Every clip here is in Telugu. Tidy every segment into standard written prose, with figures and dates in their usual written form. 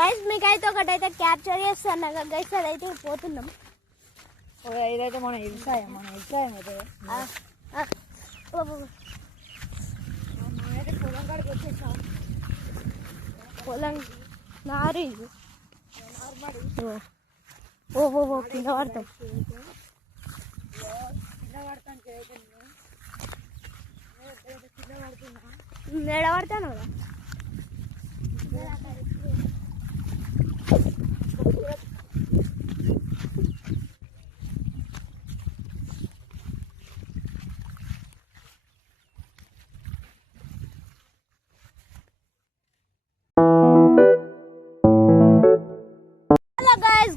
గైస్ మీకైతే ఒకటైతే క్యాప్చర్ చేస్తాను గైస్, అదైతే పోతున్నాం. ఇదైతే మన వ్యవసాయం అయితే పొలం కాడికి వచ్చేసాం. పొలం నారు ఓ కింద పడతాం. ఎడ పడతాను కదా.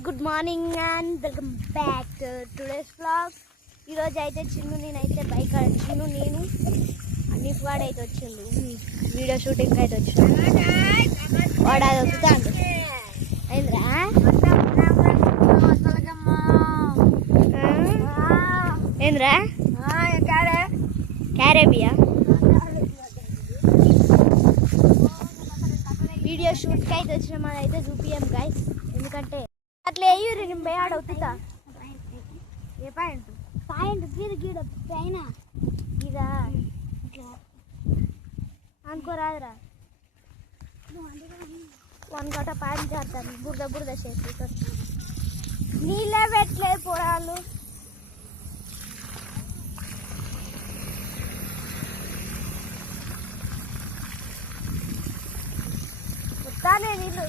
Good morning and welcome back to today's vlog. ఈరోజు అయితే చిన్ను నేనైతే బైక్ చిన్ను నేను అన్నిటి వాడైతే వచ్చిండు వీడియో షూటింగ్ అయితే వచ్చిండు. వాడు అది వస్తాడు అయిందిరా. ఏంద్రా క్యారేబియా వీడియో షూట్కి అయితే వచ్చినాం. అదైతే చూపియం గైస్, ఎందుకంటే అట్లా వేయరు. నేను పోయి ఆడ అవుతుందా ఏ పాయింట్ గీడ పైన ఇదా అనుకోరాదురా. వన్ గంట పాయింట్ చేస్తాను బురద చేసి నీళ్ళే పెట్టలేదు పొలాలు. వస్తానే నీళ్ళు.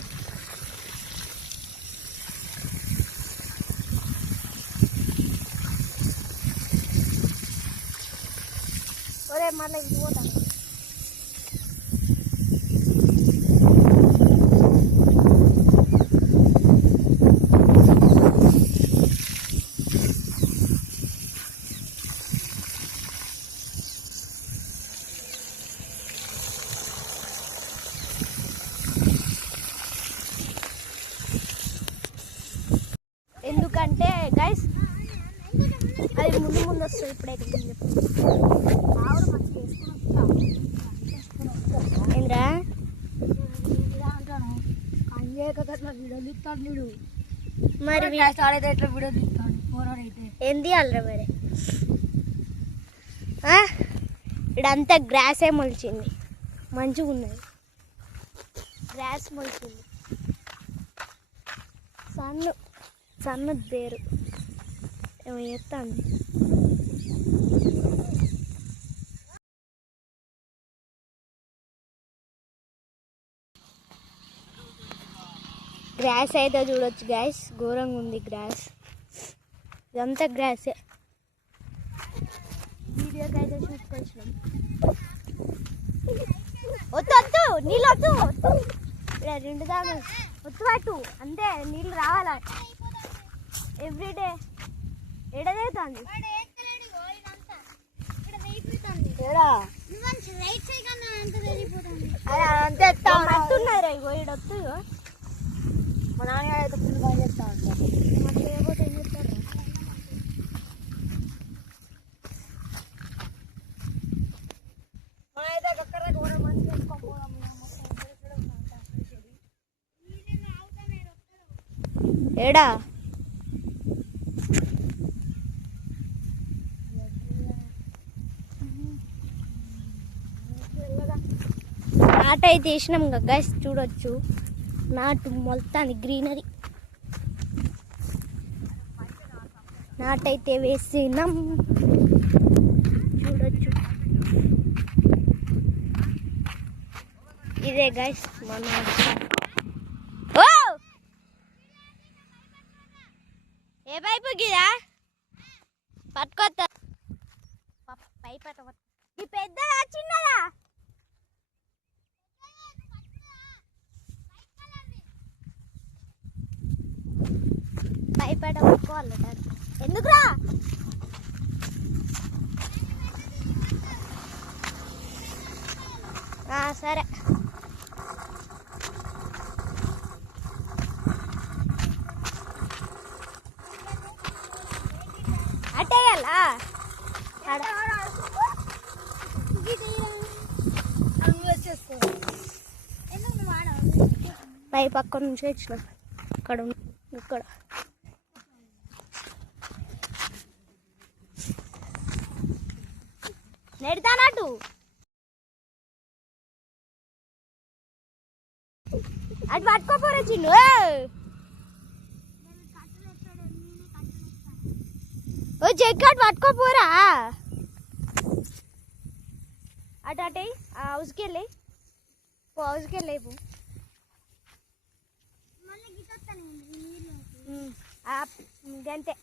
ఒరే మళ్ళీ ఇంటికి పోతాను. ఎందుకంటే గైస్ అది ముందు వస్తుంది. ఇప్పుడైతే ఏంద్రా వీడియోలు ఇస్తాడు వీడు. మరి అయితే ఎట్లా వీడియోలు ఇస్తాడు పోరాడైతే ఏంది అల్లరా మరి. ఇడంతా గ్రాసే మొలిచింది, మంచిగా ఉన్నది గ్రాస్ మొలిచింది. సన్న దేరు ఏమో చేస్తాను. గ్రాస్ అయితే చూడొచ్చు గైస్, ఘోరంగా ఉంది గ్రాస్. ఇదంతా గ్రాసే. వీడియోకి అయితే చూసుకొచ్చినాం. వద్దు నీళ్ళు వద్దు రెండు దాని ఒత్తు పట్టు అంతే, నీళ్ళు రావాలా ఎవ్రీడే. ఎడదేతుంది అంతే పట్టున్నారు ఈడొత్తు. మా నాన్న అయితే ఫుల్ బాగా చెప్తా ఉంటారు. చేయబోతే ఏం చెప్తారు. మనైతే అక్కడ కూడా మంచి చేసుకోపోదాం. ఏడా నాటు అయితే వేసినాం గైస్, చూడొచ్చు నాటు మొత్తాన్ని గ్రీనరీ నాటైతే వేసినాం చూడొచ్చు. ఇదే గైస్ మన ఏ పైపు గిదా పట్టుకొస్తా పైపు ఈ పెద్దదా చిన్నదా పైపేట పట్టుకోవాలట. ఎందుకురా సరే అట్టేయాలా పై పక్క నుంచి వచ్చిన ఇక్కడ ఇక్కడ నెడతానట్టు అటు పట్టుకోపోరా చిన్ను ఓ చెక్కాటు పట్టుకోపోరా అటు అటే హౌస్కి వెళ్ళి పో హౌస్కి వెళ్ళి పో అంతే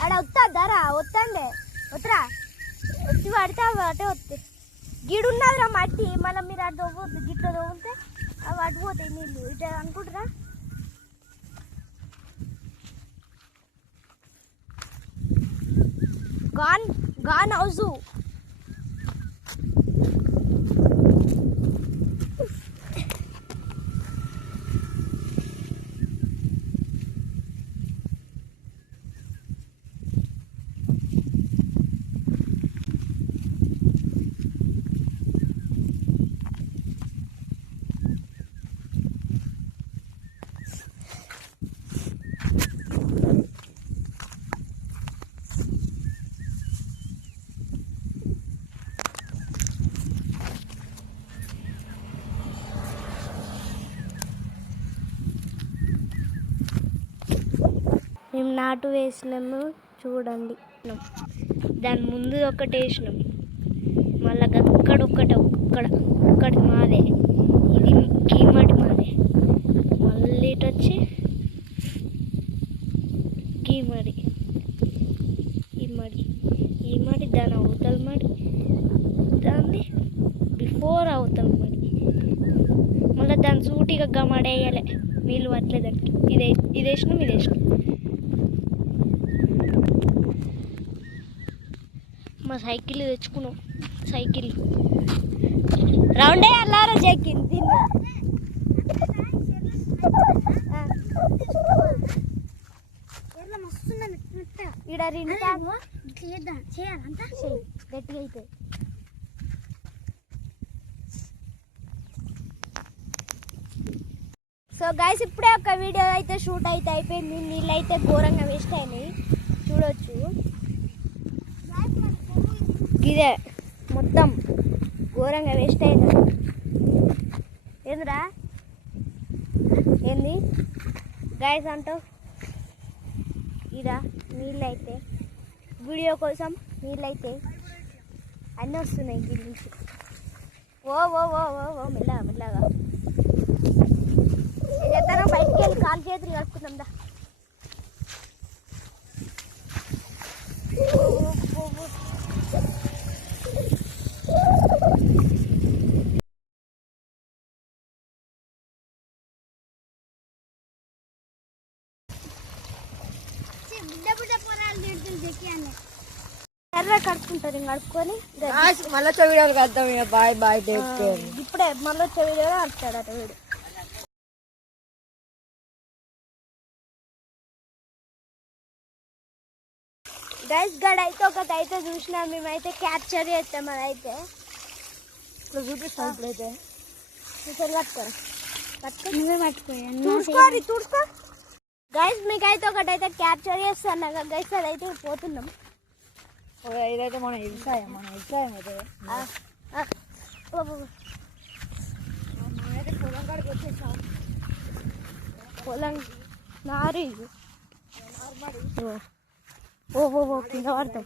ఆడ వస్తుందారా వస్తుండే వస్తురా వచ్చి పడితే అటే వస్తాయి గిడున్నదిరా మట్టి మళ్ళీ మీరు అటు తవ్వద్దు గిట్ల తవ్వుతే అవి అటు పోతాయి నీళ్ళు ఇటు అనుకుంటారా గాన్ గాన్ హౌజు మేము నాటు వేసినాము చూడండి దాని ముందు ఒకటి వేసినాం మళ్ళీ అక్కడొక్కటి ఒక్కటి మాదే ఇది కీమడి మాదే మళ్ళీ ఇటు వచ్చి కీమడి ఈ మడి దాని అవతల మడి దాన్ని బిఫోర్ అవతల మడి మళ్ళీ దాన్ని సూటిగా గమడేయాలి నీళ్ళు పట్టలేదానికి ఇది వేసినాం ఇది వేసినాం మా సైకిల్ తెచ్చుకున్నాం సైకిల్ రౌండే అల్లారా చెక్కింది తిన్నా ఇక్కడ రెండు చేయాలంతా గట్టిగా అవుతుంది సో గైస్ ఇప్పుడే ఒక వీడియో అయితే షూట్ అయితే అయిపోయింది నీళ్ళు అయితే ఘోరంగా వేస్ట్ అయినాయి చూడొచ్చు ఇదే మొత్తం ఘోరంగా వేస్ట్ అయింది ఏందిరా ఏంది గైస్ అంటావు ఇదా నీళ్ళైతే వీడియో కోసం నీళ్ళైతే అన్నీ వస్తున్నాయి దీని నుంచి ఓ ఓ ఓ ఓ ఓ మెల్లగా మెల్లగా ఎత్తానో బయటికి వెళ్ళి కాలు చేతులు కలుపుకుందాం దా ఎర్ర కడుక్కుంటారు కడుక్కొని మళ్ళీ వీడియోలు కద్దాం ఇక బాయ్ బాయ్ ఇప్పుడే మళ్ళీ వీడియో వస్తాడట వీడు గైస్ గడ్ అయితే ఒకటి అయితే చూసినా మేమైతే క్యాప్చర్ చేస్తాం అదైతే ఇప్పుడు చూపిస్తాం ఇప్పుడైతే పట్టుకోరా నువ్వే పట్టుకోరి తుడుచుకో గైస్ మీకైతే ఒకటైతే క్యాప్చర్ చేస్తాను గైస్ అదైతే పోతున్నాం ఇదైతే మన వ్యవసాయం అయితే పొలం కాడికి వచ్చేసాం పొలం నారు ఓ ఓ ఓ కింద పడతాం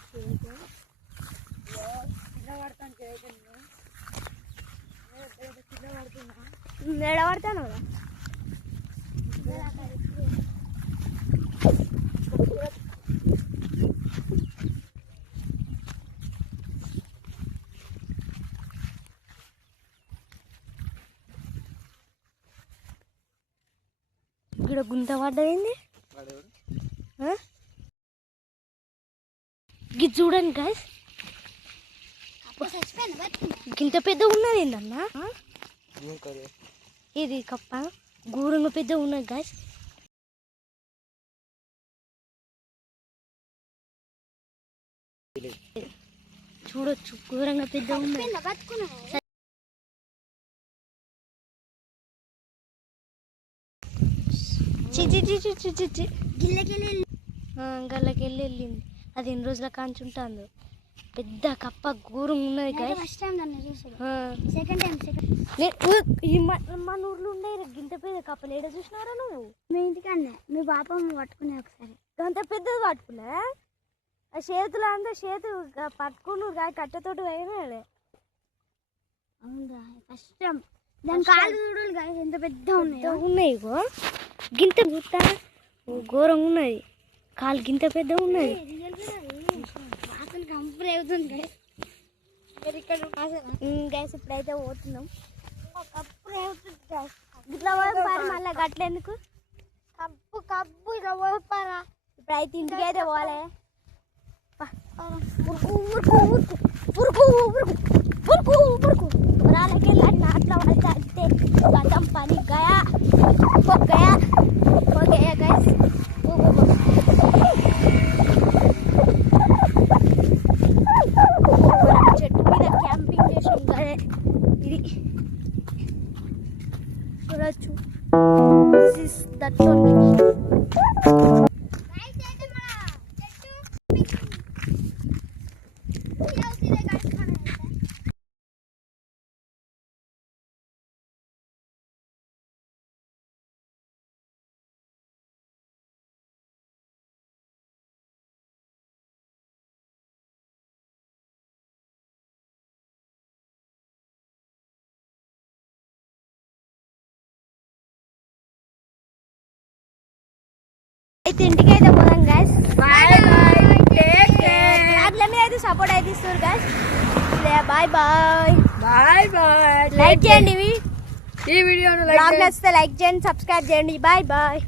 ఎడ పడతాను కదా ఇక్కడ గుంత పడ్డది ఇది చూడండి గాయస్ ఇంత పెద్ద ఉన్నది ఏందన్నా ఇది కప్ప ఘోరంగా పెద్ద ఉన్నది గాయస్ చూడొచ్చు ఘోరంగా పెద్ద ఉంది. గల్లకెళ్ళి వెళ్ళింది. అది ఎన్ని రోజుల కాంచి ఉంటాందో. పెద్ద కప్ప ఘోరం ఉన్నది. మన ఊర్లో ఉండే గింత పెద్ద కప్పలు ఏడ చూసినారా నువ్వు? మీ ఇంటికన్నా మీ పాపమ్మ పట్టుకునే ఒకసారి అంత పెద్దది పట్టుకున్నా ఆ చేతులు అంతా చేతు పట్టుకుని కట్టతోటి పోయినాడే. అవునా కష్టం. దాని కాళ్ళు చూడాలి కదా ఎంత పెద్ద ఉన్నాయి. గింత గుత్త ఘోరంగా ఉన్నది. కాలు గింత పెద్ద ఉన్నది. అసలు కంపలు అవుతుంది గ్యాస్ ఇప్పుడైతే పోతున్నాం. ఇట్లా మళ్ళీ గట్లేందుకు కప్పు కప్పు ఇలా పోపారా. ఇప్పుడైతే ఇంటికి అయితే పోలే. రాళ్ళకెళ్ళి అట్లా పడితే అంతే గతం పని గయా గయా గయా గైస్. చెట్టు మీద క్యాంపింగ్ చేసి ఉండే ఇది చూడొచ్చు. This is that only. అయితే ఇంటికి అయితే పోదాం గైస్. అయితే సపోర్ట్ అయితే ఇస్తారు guys. Bye bye bye bye. Like చేయండి. ఈ వీడియోను నచ్చితే లైక్ చేయండి, సబ్స్క్రైబ్ చేయండి. Bye bye.